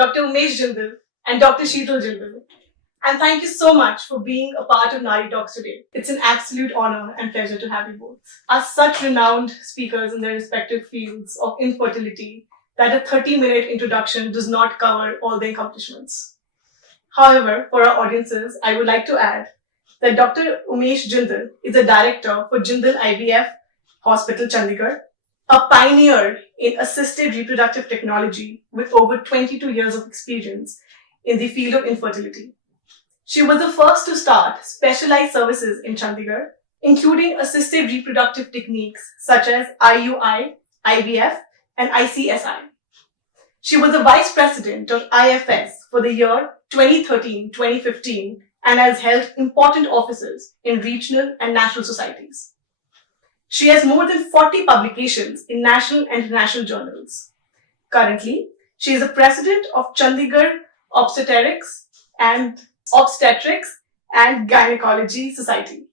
Dr. Umesh Jindal and Dr. Sheetal Jindal. And thank you so much for being a part of NariTalks today. It's an absolute honor and pleasure to have you both. As such renowned speakers in their respective fields of infertility, that a 30-minute introduction does not cover all their accomplishments. However, for our audiences, I would like to add that Dr. Umesh Jindal is a director for Jindal IVF Hospital, Chandigarh, a pioneer in assisted reproductive technology with over 22 years of experience in the field of infertility. She was the first to start specialized services in Chandigarh, including assisted reproductive techniques such as IUI, IVF, and ICSI. She was the vice president of IFS for the year 2013-2015 and has held important offices in regional and national societies. She has more than 40 publications in national and international journals. Currently, she is the president of Chandigarh Obstetrics and Gynecology Society.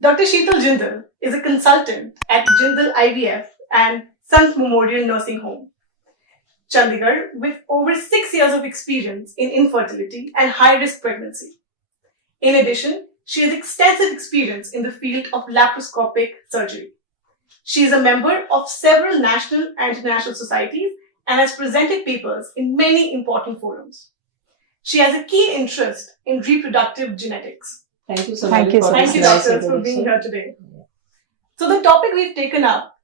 Dr. Sheetal Jindal is a consultant at Jindal IVF and Sant Memorial Nursing Home, Chandigarh, with over 6 years of experience in infertility and high-risk pregnancy. In addition, she has extensive experience in the field of laparoscopic surgery. She is a member of several national and international societies and has presented papers in many important forums. She has a keen interest in reproductive genetics. Thank you so much. Thank you, doctors, for being here today. So the topic we've taken up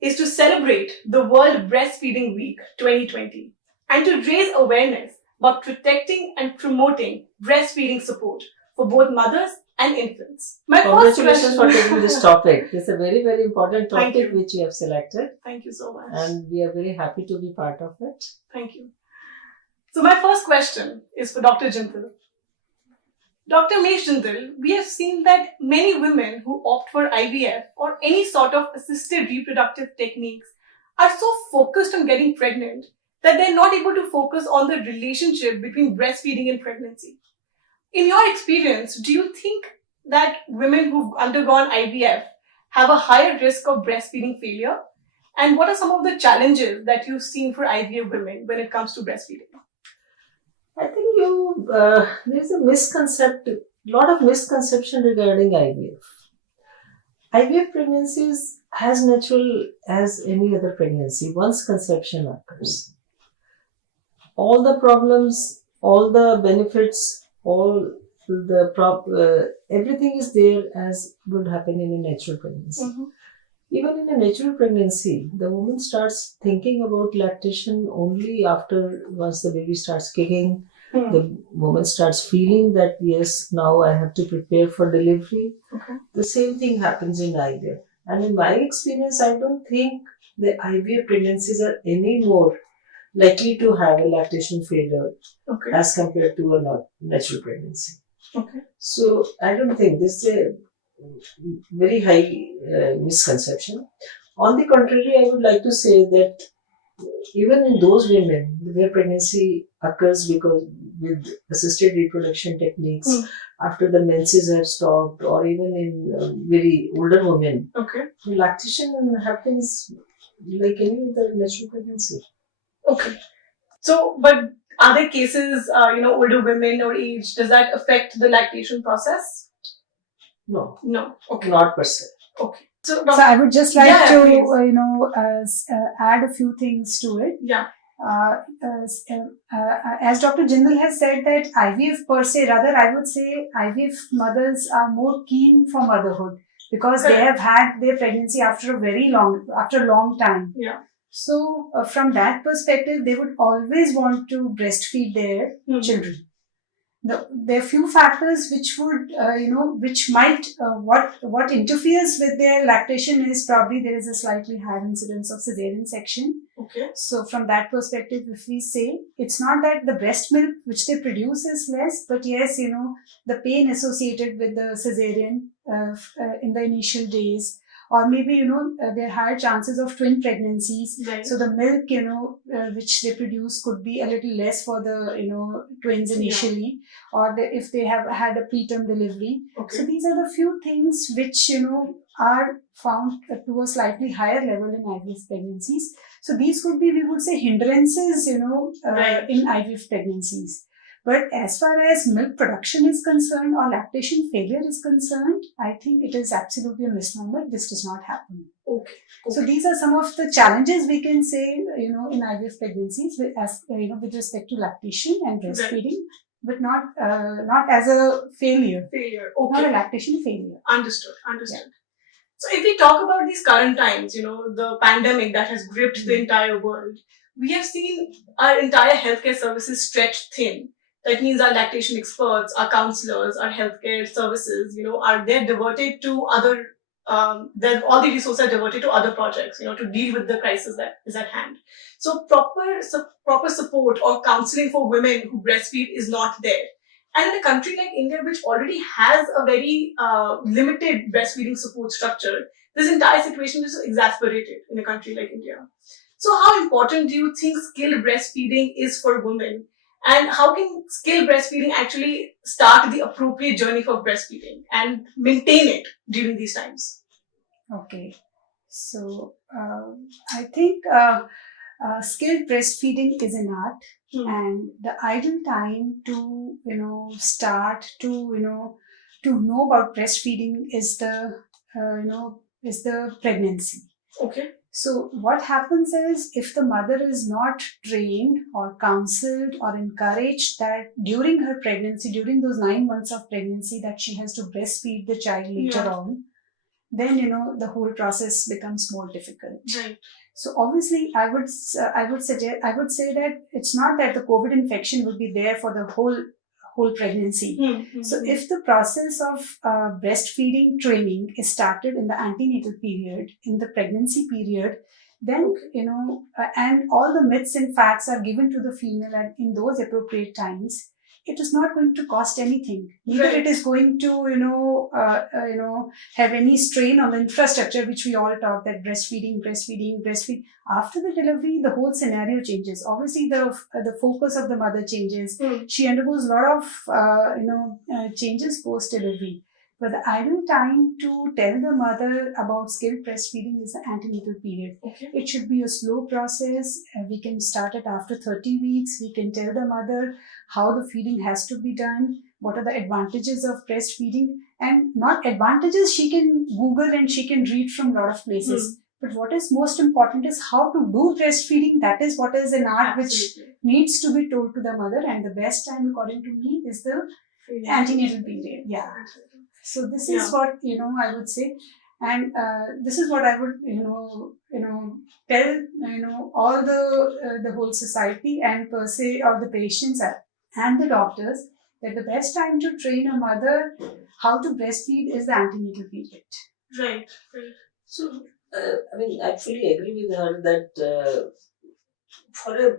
is to celebrate the World Breastfeeding Week 2020 and to raise awareness about protecting and promoting breastfeeding support for both mothers and infants. Congratulations for taking this topic. It's a very, very important topic which you have selected. Thank you so much. And we are very happy to be part of it. Thank you. So my first question is for Dr. Jindal. Dr. Umesh Jindal, we have seen that many women who opt for IVF or any sort of assisted reproductive techniques are so focused on getting pregnant that they're not able to focus on the relationship between breastfeeding and pregnancy. In your experience, do you think that women who've undergone IVF have a higher risk of breastfeeding failure? And what are some of the challenges that you've seen for IVF women when it comes to breastfeeding? I think there's a lot of misconception regarding IVF. IVF pregnancy is as natural as any other pregnancy once conception occurs. All the problems, all the benefits, everything is there as would happen in a natural pregnancy. Mm-hmm. Even in a natural pregnancy, the woman starts thinking about lactation only once the baby starts kicking. Mm. The woman starts feeling that, yes, now I have to prepare for delivery. Okay. The same thing happens in IVF. And in my experience, I don't think the IVF pregnancies are any more likely to have a lactation failure as compared to a natural pregnancy. Okay. So I don't think this is a very high misconception. On the contrary, I would like to say that even in those women where pregnancy occurs with assisted reproduction techniques after the menses have stopped, or even in very older women, lactation happens like any other natural pregnancy. Okay. So, but are there cases, older women or age, does that affect the lactation process? No. No. Okay. Not per se. Okay. So I would just like to, add a few things to it. Yeah. As Dr. Jindal has said that IVF per se, rather I would say IVF mothers are more keen for motherhood because they have had their pregnancy after a long time. Yeah. So from that perspective, they would always want to breastfeed their children. There are few factors which would, what interferes with their lactation is probably there is a slightly higher incidence of cesarean section. Okay. So from that perspective, if we say, it's not that the breast milk which they produce is less, but yes, the pain associated with the cesarean in the initial days, or maybe, there are higher chances of twin pregnancies. Right. So the milk, which they produce could be a little less for the, twins initially, or if they have had a preterm delivery. Okay. So these are the few things which, are found to a slightly higher level in IVF pregnancies. So these could be, we would say, hindrances, Right. in IVF pregnancies. But as far as milk production is concerned or lactation failure is concerned, I think it is absolutely a misnomer. This does not happen. Okay. So these are some of the challenges we can say, in IVF pregnancies with respect to lactation and breastfeeding, but not as a failure. Failure. Not a Okay. lactation failure. Understood. So if we talk about these current times, the pandemic that has gripped the entire world, we have seen our entire healthcare services stretched thin. That means our lactation experts, our counselors, our healthcare services, they're diverted to other, all the resources are diverted to other projects, to deal with the crisis that is at hand. So proper support or counseling for women who breastfeed is not there. And in a country like India, which already has a very limited breastfeeding support structure, this entire situation is exasperated in a country like India. So how important do you think skilled breastfeeding is for women? And how can skilled breastfeeding actually start the appropriate journey for breastfeeding and maintain it during these times? Okay. So I think skilled breastfeeding is an art, and the ideal time to start to know about breastfeeding is the pregnancy. Okay. So what happens is, if the mother is not trained or counseled or encouraged that during her pregnancy, during those 9 months of pregnancy, that she has to breastfeed the child later on, then the whole process becomes more difficult. Right. So obviously, I would say that it's not that the COVID infection will be there for the whole pregnancy. So if the process of breastfeeding training is started in the antenatal period, in the pregnancy period, then and all the myths and facts are given to the female and in those appropriate times, it is not going to cost anything. Neither it is going to have any strain on the infrastructure, which we all talk, that breastfeed. After the delivery, the whole scenario changes. Obviously, the focus of the mother changes. She undergoes a lot of changes post delivery. But the ideal time to tell the mother about skilled breastfeeding is the antenatal period. Okay. It should be a slow process. We can start it after 30 weeks. We can tell the mother how the feeding has to be done, what are the advantages of breastfeeding, and not advantages she can Google and she can read from a lot of places. But what is most important is how to do breastfeeding. That is what is an art which needs to be told to the mother, and the best time, according to me, is the antenatal period. Yeah. So this is what I would say, and this is what I would tell all the whole society and per se, or the patients and the doctors, that the best time to train a mother how to breastfeed is the antenatal period. Right. So I fully agree with her that for a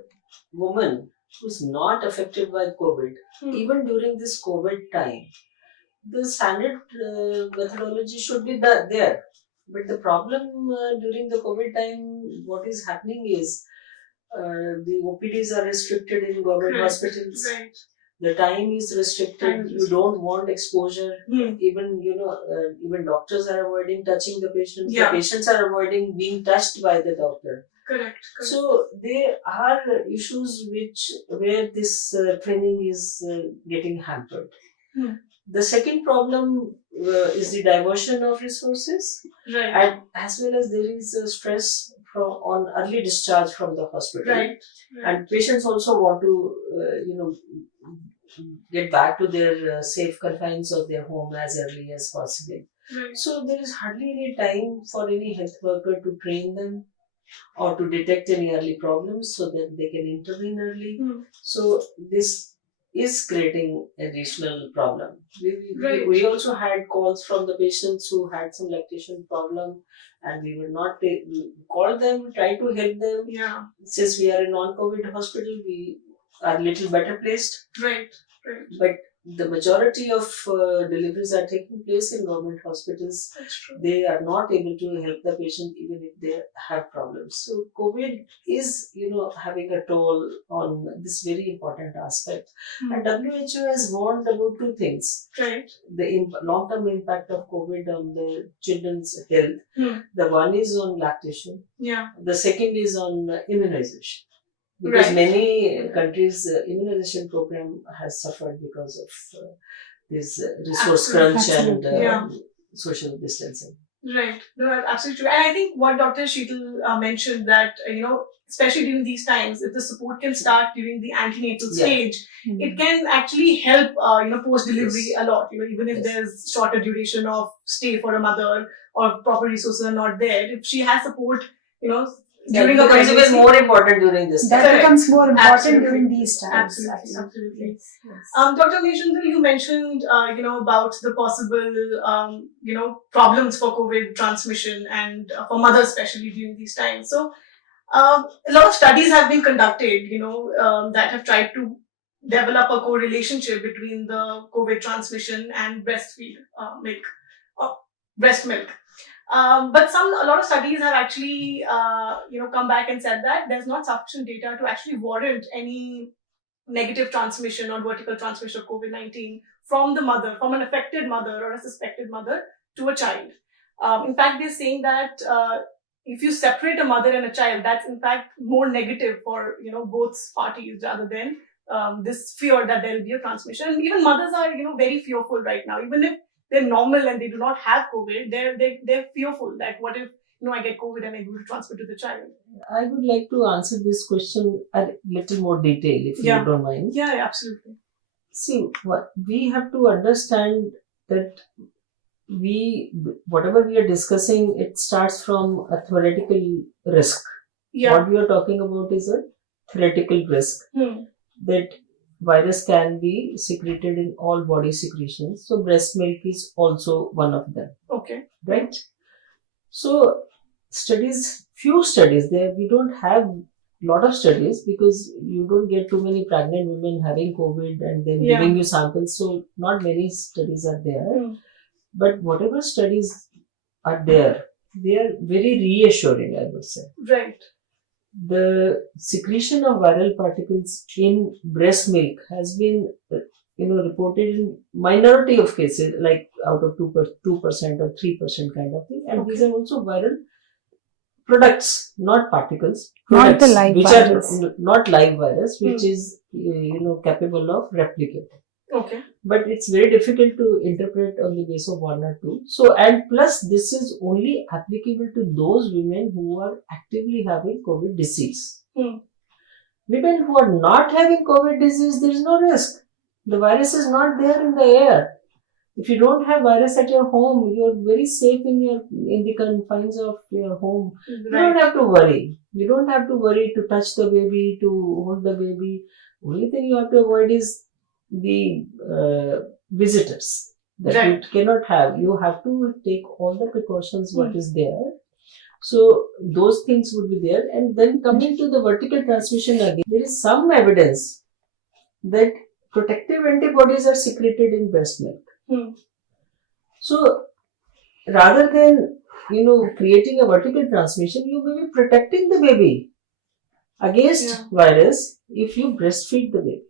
woman who's not affected by COVID, even during this COVID time, the standard methodology should be there. But the problem during the COVID time, what is happening is the OPDs are restricted in government hospitals. Right. The time is restricted. You don't want exposure. Even even doctors are avoiding touching the patients. The patients are avoiding being touched by the doctor. Correct. So there are issues where this training is getting hampered. The second problem is the diversion of resources, and as well as there is a stress on early discharge from the hospital, and patients also want to get back to their safe confines of their home as early as possible. So there is hardly any time for any health worker to train them or to detect any early problems so that they can intervene early. So this is creating additional problem. We also had calls from the patients who had some lactation problem, and we will not call them, try to help them. Since we are a non-COVID hospital, we are a little better placed. Right. But the majority of deliveries are taking place in government hospitals. That's true. They are not able to help the patient even if they have problems. So COVID is, having a toll on this very important aspect. And WHO has warned about two things. Right. The long-term impact of COVID on the children's health. The one is on lactation. Yeah. The second is on immunization. Because many countries' immunization program has suffered because of this resource crunch and social distancing. Right. No, absolutely true. And I think what Dr. Sheetal mentioned that, especially during these times, if the support can start during the antenatal stage, it can actually help, post-delivery a lot. Even if there's shorter duration of stay for a mother or proper resources are not there, if she has support, during that becomes even more important during this time. That becomes more important during these times. Absolutely. Yes. Dr. Jindal, you mentioned, about the possible, problems for COVID transmission and for mothers especially during these times. So, a lot of studies have been conducted, that have tried to develop a correlationship between the COVID transmission and breast milk. But a lot of studies have actually, come back and said that there's not sufficient data to actually warrant any negative transmission or vertical transmission of COVID-19 from the mother, from an affected mother or a suspected mother to a child. In fact, they're saying that if you separate a mother and a child, that's in fact more negative for both parties rather than this fear that there will be a transmission. And even mothers are very fearful right now, even if they're normal and they do not have COVID, they're fearful that what if I get COVID and I go to transfer to the child. I would like to answer this question a little more detail, if you don't mind. Yeah, absolutely. See, we have to understand that whatever we are discussing, it starts from a theoretical risk. What we are talking about is a theoretical risk that virus can be secreted in all body secretions. So breast milk is also one of them. Okay. Right? So few studies there, we don't have lot of studies because you don't get too many pregnant women having COVID and then giving you samples. So not many studies are there. But whatever studies are there, they are very reassuring, I would say. Right. The secretion of viral particles in breast milk has been reported in minority of cases, like out of 2% or 3% kind of thing. And these are also viral products, not particles. Not the live virus. Not live virus, which is capable of replicating. Okay. But it's very difficult to interpret on the basis of one or two. So, and plus this is only applicable to those women who are actively having COVID disease. Women who are not having COVID disease, there is no risk. The virus is not there in the air. If you don't have virus at your home, you are very safe in the confines of your home. You don't have to worry. You don't have to worry to touch the baby, to hold the baby. Only thing you have to avoid is the visitors that you cannot have. You have to take all the precautions what is there. So those things would be there. And then coming to the vertical transmission again, there is some evidence that protective antibodies are secreted in breast milk. So rather than creating a vertical transmission, you may be protecting the baby against virus if you breastfeed the baby.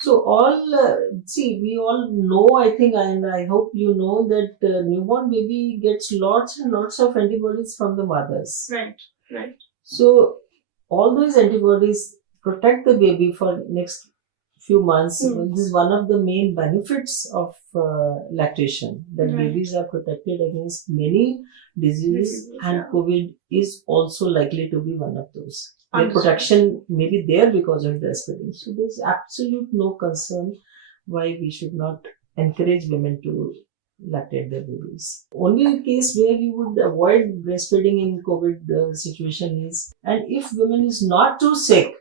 So we all know, I think, and I hope you know that newborn baby gets lots and lots of antibodies from the mothers. Right. So all those antibodies protect the baby for next few months. This is one of the main benefits of lactation, that babies are protected against many diseases, and COVID is also likely to be one of those. The protection may be there because of breastfeeding. So there's absolute no concern why we should not encourage women to lactate their babies. Only case where you would avoid breastfeeding in COVID situation is, and if woman is not too sick,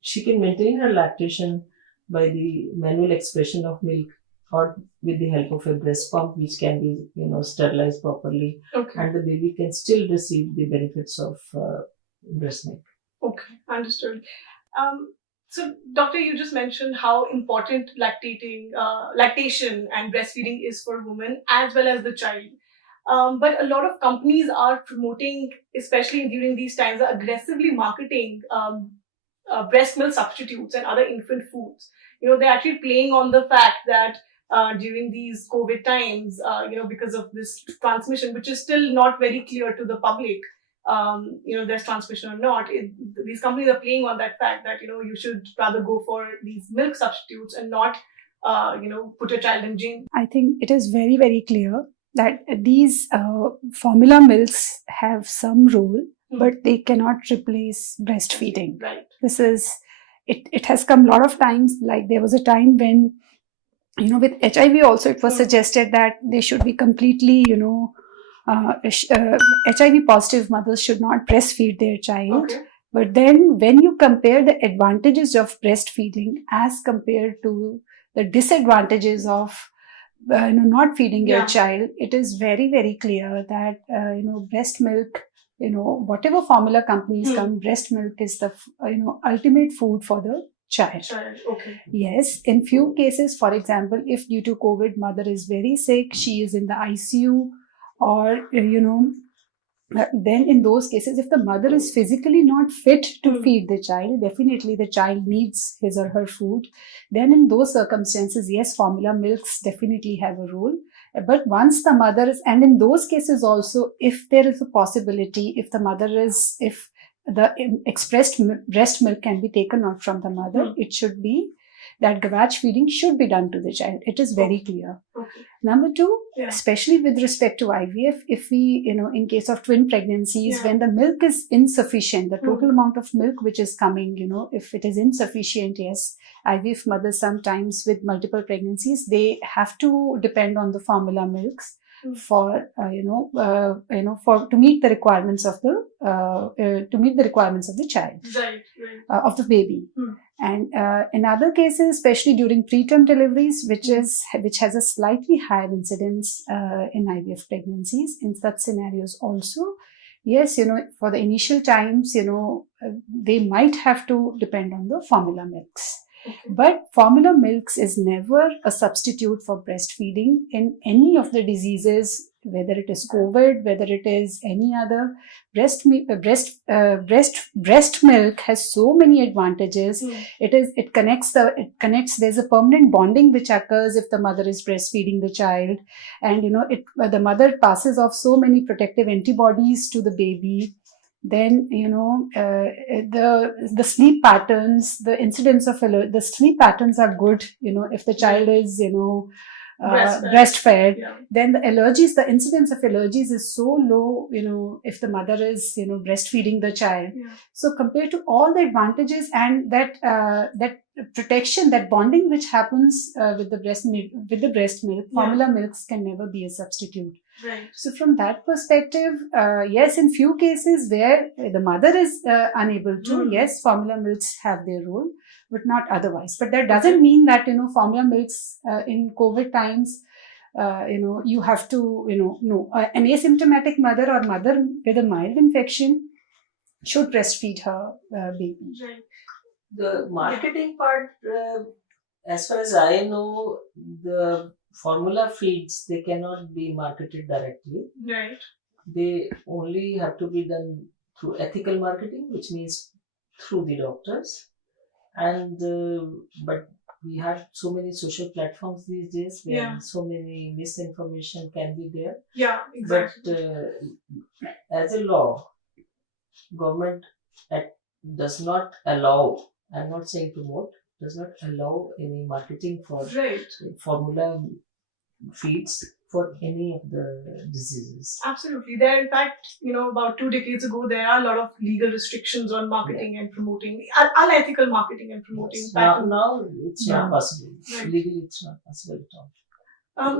she can maintain her lactation by the manual expression of milk or with the help of a breast pump, which can be sterilized properly, and the baby can still receive the benefits of breast milk. Okay, understood. So, doctor, you just mentioned how important lactation and breastfeeding is for women as well as the child. But a lot of companies are promoting, especially during these times, are aggressively marketing breast milk substitutes and other infant foods. They're actually playing on the fact that during these COVID times, because of this transmission, which is still not very clear to the public, there's transmission or not. These companies are playing on that fact that, you should rather go for these milk substitutes and not, put your child in danger. I think it is very, very clear that these formula milks have some role, but they cannot replace breastfeeding. Right. This is, it has come a lot of times. Like there was a time when, with HIV also, it was suggested that they should be completely, HIV positive mothers should not breastfeed their child. Okay. But then when you compare the advantages of breastfeeding as compared to the disadvantages of not feeding your child, it is very, very clear that breast milk, whatever formula companies come, breast milk is the ultimate food for the child. Okay. Yes, in few cases, for example, if due to COVID mother is very sick, she is in the ICU, or then in those cases, if the mother is physically not fit to feed the child, definitely the child needs his or her food. Then in those circumstances, yes, formula milks definitely have a role. But once the mother is, and in those cases also, if there is a possibility, if the expressed breast milk can be taken out from the mother, it should be that gavach feeding should be done to the child. It is very clear. Okay. Number two, especially with respect to IVF, if we, in case of twin pregnancies, when the milk is insufficient, the total amount of milk which is coming, if it is insufficient, yes, IVF mothers sometimes with multiple pregnancies, they have to depend on the formula milks for to meet the requirements of the child, of the baby. And in other cases, especially during preterm deliveries, which has a slightly higher incidence in IVF pregnancies, in such scenarios also, yes, for the initial times, they might have to depend on the formula milks. Okay. But formula milks is never a substitute for breastfeeding in any of the diseases, whether it is COVID, whether it is any other. Breast milk has so many advantages. It connects, there's a permanent bonding which occurs if the mother is breastfeeding the child. And, the mother passes off so many protective antibodies to the baby. Then, the sleep patterns, the incidence of the sleep patterns are good, if the child is, breastfed. Then the incidence of allergies is so low, if the mother is, breastfeeding the child. So compared to all the advantages and that protection, that bonding which happens with the breast milk, formula milks can never be a substitute. Right. So from that perspective, yes, in few cases where the mother is unable to, yes, formula milks have their role, but not otherwise. But that doesn't mean that, formula milks in COVID times, you have to, no. An asymptomatic mother or mother with a mild infection should breastfeed her baby. Right. The marketing part, as far as I know, the formula feeds, they cannot be marketed directly. Right. They only have to be done through ethical marketing, which means through the doctors. And but we have so many social platforms these days where so many misinformation can be there. Yeah, exactly. But as a law, government does not allow, I'm not saying promote, does not allow any marketing for formula feeds for any of the diseases. Absolutely. There, in fact, about 2 decades ago, there are a lot of legal restrictions on marketing and promoting, unethical marketing and promoting. Yes. Now it's not possible. Right. Legally, it's not possible at all.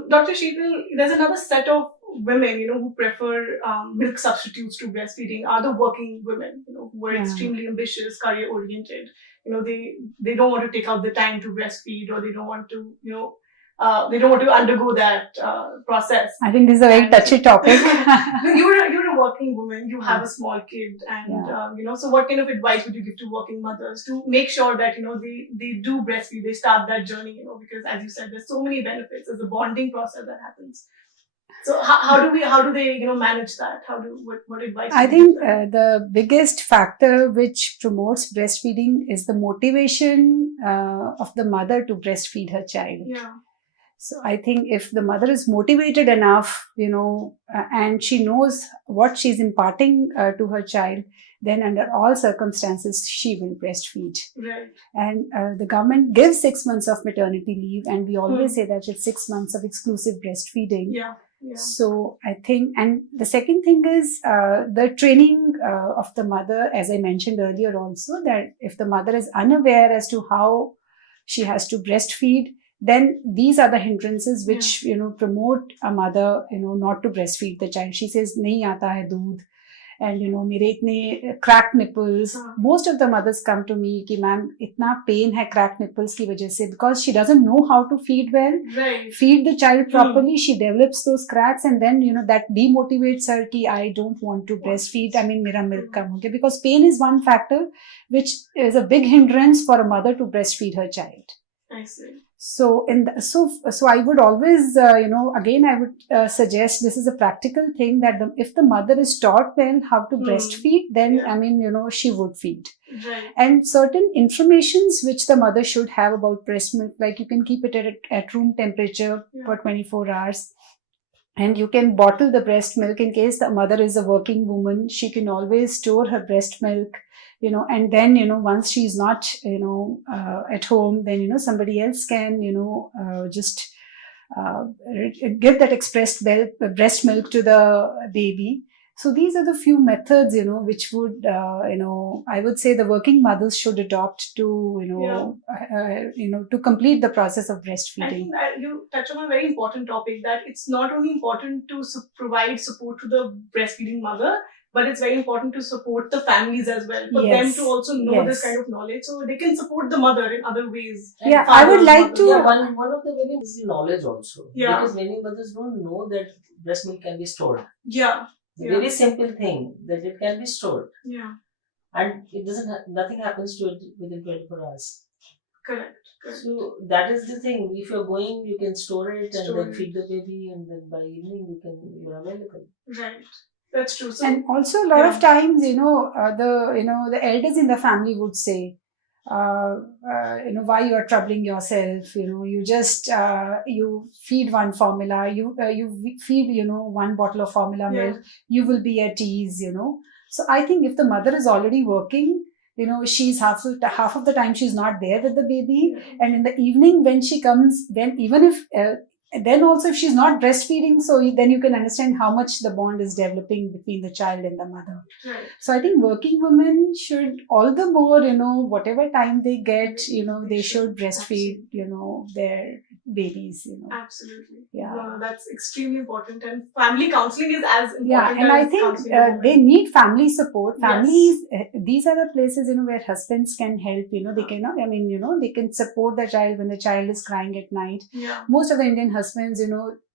Dr. Sheetal, there's another set of women, who prefer milk substitutes to breastfeeding, are the working women, who are extremely ambitious, career-oriented. They don't want to take out the time to breastfeed, or they don't want to, undergo that process. I think this is a very touchy topic. You're a working woman, you have a small kid, and so what kind of advice would you give to working mothers to make sure that they do breastfeed, they start that journey, because as you said, there's so many benefits. There's a bonding process that happens. So how do they manage that? What advice? I think the biggest factor which promotes breastfeeding is the motivation of the mother to breastfeed her child. Yeah. So I think if the mother is motivated enough, and she knows what she's imparting to her child, then under all circumstances, she will breastfeed. Right. And the government gives 6 months of maternity leave, and we always say that it's 6 months of exclusive breastfeeding. Yeah. Yeah. So I think, and the second thing is the training of the mother, as I mentioned earlier also, that if the mother is unaware as to how she has to breastfeed, then these are the hindrances which, promote a mother, not to breastfeed the child. She says, nahi aata hai doodh. And मेरे इतने cracked nipples. Most of the mothers come to me कि ma'am इतना pain है cracked nipples की वजह से, because she doesn't know how to feed well, feed the child properly. She develops those cracks, and then that demotivates her कि I don't want to breastfeed. I mean मेरा milk कम हो गया, because pain is one factor which is a big hindrance for a mother to breastfeed her child. I see. So so I would always, again, I would suggest, this is a practical thing, that if the mother is taught well how to breastfeed, then, she would feed. Right. And certain informations which the mother should have about breast milk, like you can keep it at room temperature for 24 hours. And you can bottle the breast milk in case the mother is a working woman. She can always store her breast milk, and then, once she's not, at home, then, somebody else can, just give that expressed breast milk to the baby. So these are the few methods, which would, I would say the working mothers should adopt to, to complete the process of breastfeeding. I think that you touch on a very important topic, that it's not only important to provide support to the breastfeeding mother, but it's very important to support the families as well, for them to also know this kind of knowledge, so they can support the mother in other ways. And I would like to... Yeah, one of the very is the knowledge also. Yeah. Because many mothers don't know that breast milk can be stored. Yeah. Very simple thing, that it can be stored. Yeah. And it nothing happens to it within 24 hours. Correct. So that is the thing. If you're going, you can store it and then feed the baby, and then by evening you're available. Right. That's true. So, and also a lot of times, the elders in the family would say, why you are troubling yourself, you just, you feed one formula, you feed, one bottle of formula milk, you will be at ease, So I think if the mother is already working, she's half of the time she's not there with the baby. And in the evening when she comes, then even if, then also if she's not breastfeeding, so then you can understand how much the bond is developing between the child and the mother. Right. So I think working women should all the more, whatever time they get, they should breastfeed, their babies, Absolutely. Yeah. No, that's extremely important. And family counseling is as important. Yeah, and I think they need family support. Families, these are the places, where husbands can help, they cannot, they can support the child when the child is crying at night. Yeah. Most of the Indian husbands,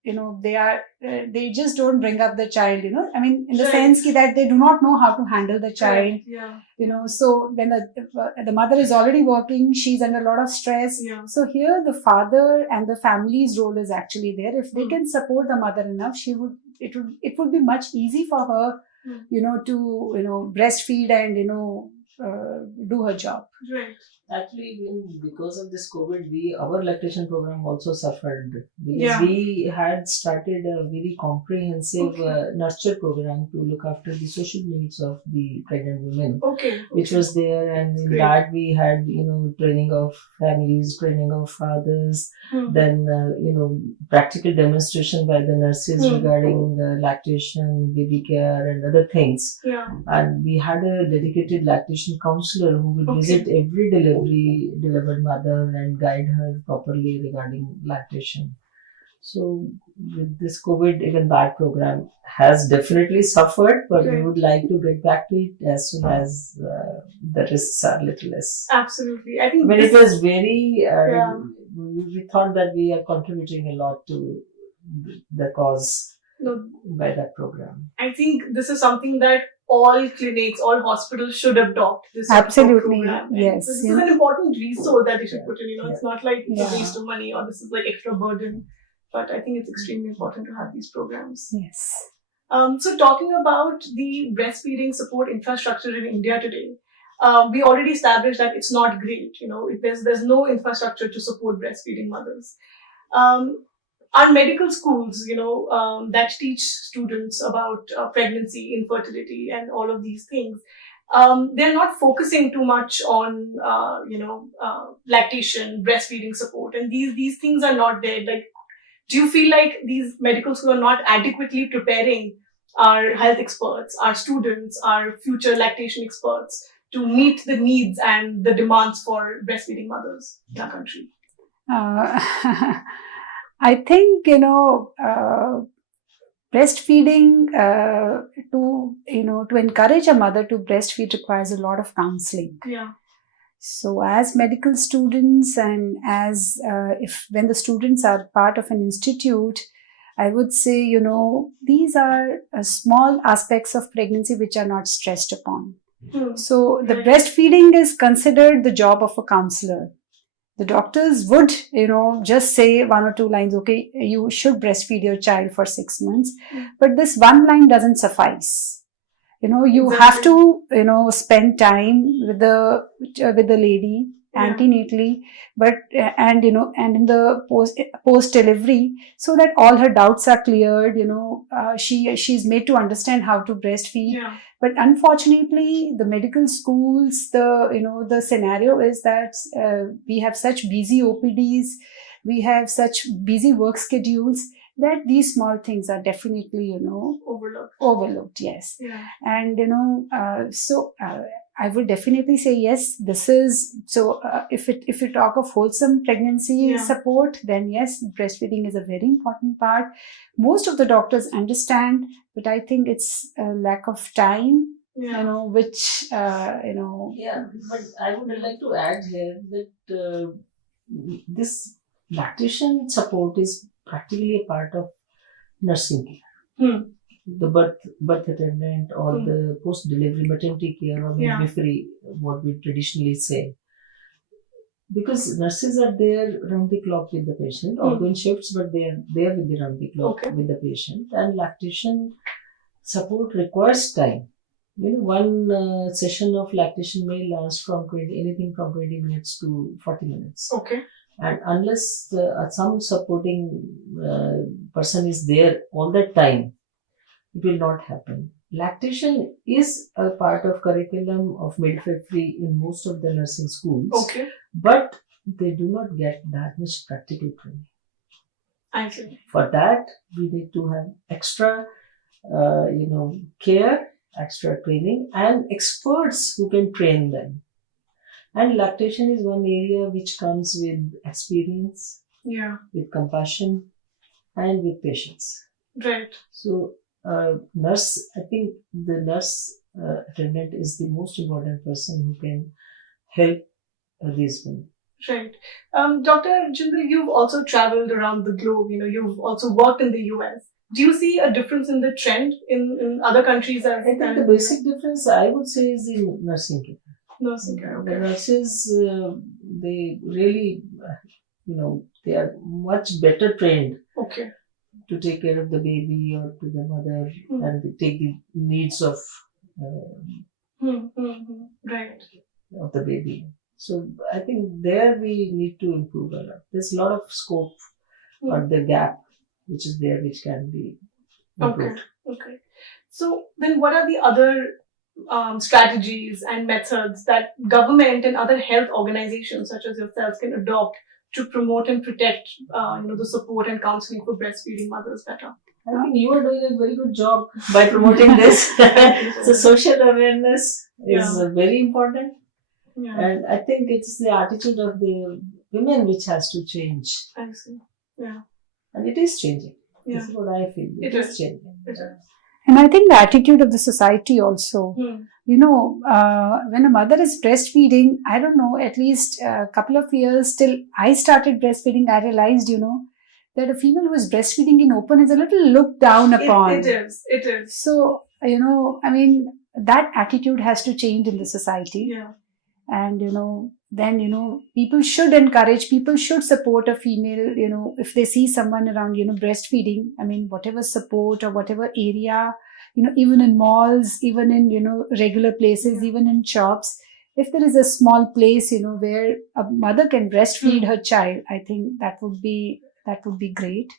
they just don't bring up the child, in the sense that they do not know how to handle the child. Yeah. So when the mother is already working, she's under a lot of stress. Yeah. So here the father and the family's role is actually there. If they can support the mother enough, it would be much easy for her, to breastfeed and, do her job. Right. Actually, because of this COVID, our lactation program also suffered. We had started a very comprehensive nurture program to look after the social needs of the pregnant women. Which was there, and in that we had, training of families, training of fathers, then, practical demonstration by the nurses regarding lactation, baby care, and other things. Yeah. And we had a dedicated lactation counselor who would visit every delivered mother and guide her properly regarding lactation. So with this COVID, even that program has definitely suffered, but we would like to get back to it as soon as the risks are little less. Absolutely. I think when it was very, we thought that we are contributing a lot to the cause. by that program. I think this is something that all clinics, all hospitals should adopt. This sort of Absolutely, program. yes. So this is an important resource that they should put in. It's not like it's a Yeah. waste of money or this is like extra burden. But I think it's extremely important to have these programs. Yes. So talking about the breastfeeding support infrastructure in India today, we already established that it's not great. There's no infrastructure to support breastfeeding mothers. Our medical schools, that teach students about pregnancy, infertility, and all of these things, they're not focusing too much on, lactation, breastfeeding support, and these things are not there. Like, do you feel like these medical schools are not adequately preparing our health experts, our students, our future lactation experts to meet the needs and the demands for breastfeeding mothers in our country? I think, breastfeeding, to encourage a mother to breastfeed requires a lot of counseling. Yeah. So as medical students and as when the students are part of an institute, I would say, these are small aspects of pregnancy which are not stressed upon. So the breastfeeding is considered the job of a counselor. The doctors would, just say 1 or 2 lines, okay, you should breastfeed your child for 6 months. But this one line doesn't suffice. You have to, spend time with the lady antenatally, but and in the post delivery, so that all her doubts are cleared. She's made to understand how to breastfeed. Yeah. But unfortunately, the medical schools, the scenario is that we have such busy OPDs, we have such busy work schedules, that these small things are definitely, overlooked. Yes. Yeah. And, I would definitely say, yes, this is, so if you talk of wholesome pregnancy support, then yes, breastfeeding is a very important part. Most of the doctors understand, but I think it's a lack of time, which, Yeah, but I would like to add here that this lactation support is practically a part of nursing care. The birth attendant or the post-delivery maternity care or midwifery, what we traditionally say. Because nurses are there round the clock with the patient, ongoing shifts, but they are there with the round the clock with the patient. And lactation support requires time. One session of lactation may last from anything from 20 minutes to 40 minutes. Okay. And unless some supporting person is there all that time, it will not happen. Lactation is a part of curriculum of midwifery in most of the nursing schools. Okay. But they do not get that much practical training. I see. For that, we need to have extra, care, extra training, and experts who can train them. And lactation is one area which comes with experience, with compassion, and with patience. Right. So, I think the nurse attendant is the most important person who can help these women. Right. Dr. Jindal, you've also traveled around the globe. You've also worked in the US. Do you see a difference in the trend in other countries? I think the basic difference, I would say, is in nursing care. Nursing care, okay. The nurses, they really, they are much better trained. Okay. To take care of the baby or to the mother and to take the needs of right of the baby. So I think there we need to improve a lot. There's a lot of scope or the gap which is there, which can be improved. Okay. So then what are the other strategies and methods that government and other health organizations such as yourselves can adopt to promote and protect, the support and counseling for breastfeeding mothers better? I think you are doing a very good job by promoting this. So social awareness is very important. Yeah. And I think it's the attitude of the women which has to change. I see. Yeah. And it is changing. Yeah. This is what I feel. It is changing. It is. And I think the attitude of the society also. When a mother is breastfeeding, I don't know, at least a couple of years till I started breastfeeding, I realized, that a female who is breastfeeding in open is a little looked down upon. It is. So, that attitude has to change in the society. Yeah. And, then, people should encourage, people should support a female, if they see someone around, breastfeeding, whatever support or whatever area, even in malls, even in, regular places, even in shops, if there is a small place, where a mother can breastfeed her child, I think that would be great.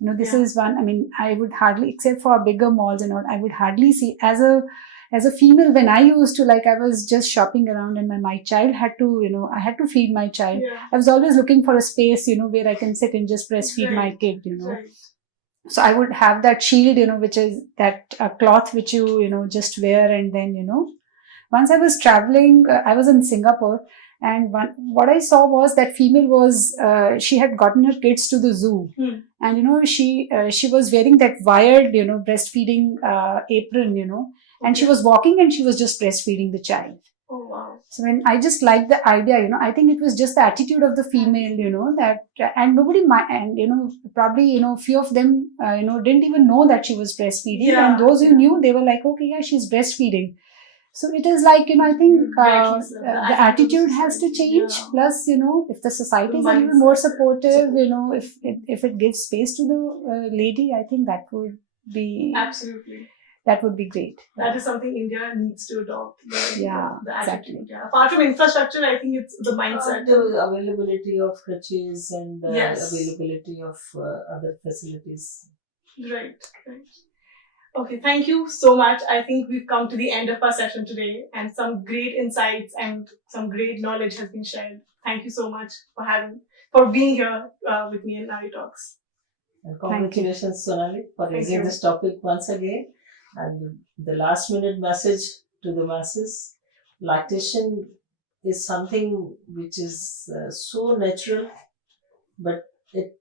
This is one, I would hardly, except for bigger malls and all, I would hardly see as a female, when I used to, I was just shopping around and my child had to, I had to feed my child. Yeah. I was always looking for a space, where I can sit and just breastfeed my kid, Right. So I would have that shield, which is that cloth which you, just wear. And then, once I was traveling, I was in Singapore, and what I saw was that female was, she had gotten her kids to the zoo. And, she was wearing that wired, breastfeeding apron, and she was walking and she was just breastfeeding the child. Oh, wow. So when I just liked the idea, I think it was just the attitude of the female, that, and nobody, and, probably, few of them, didn't even know that she was breastfeeding. Yeah. And those who knew, they were like, okay, yeah, she's breastfeeding. So it is like, I think the attitude has to change. Yeah. Plus, if the society is a little mindset. more supportive, if it gives space to the lady, I think that would be... Absolutely. That would be great. That is something India needs to adopt. The attitude. Exactly. Yeah. Apart from infrastructure, I think it's the mindset. The availability of crutches and Yes. availability of other facilities. Right. Okay, thank you so much. I think we've come to the end of our session today, and some great insights and some great knowledge has been shared. Thank you so much for being here with me in NariTalks. And congratulations, Sonali, for raising this topic once again. And the last minute message to the masses: lactation is something which is so natural, but it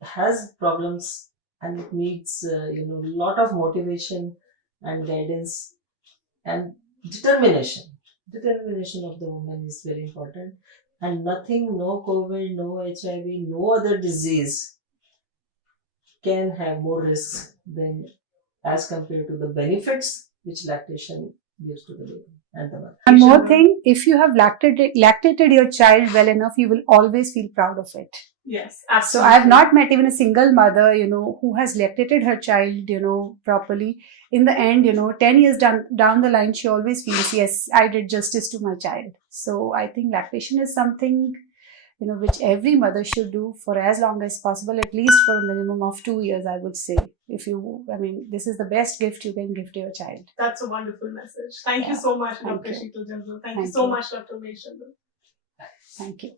has problems, and it needs a lot of motivation and guidance and determination. Determination of the woman is very important, and nothing, no COVID, no HIV, no other disease can have more risks than as compared to the benefits which lactation gives to the baby and the mother. One more thing, if you have lactated your child well enough, you will always feel proud of it. Yes, So absolutely. I have not met even a single mother, who has lactated her child, properly. In the end, 10 years down the line, she always feels, yes, I did justice to my child. So I think lactation is something, which every mother should do for as long as possible, at least for a minimum of 2 years, I would say. This is the best gift you can give to your child. That's a wonderful message. Thank you so much, Thank Dr. you. Sheetal Jindal. Thank Thank you so you. much, Dr. Umesh Jindal. Thank you.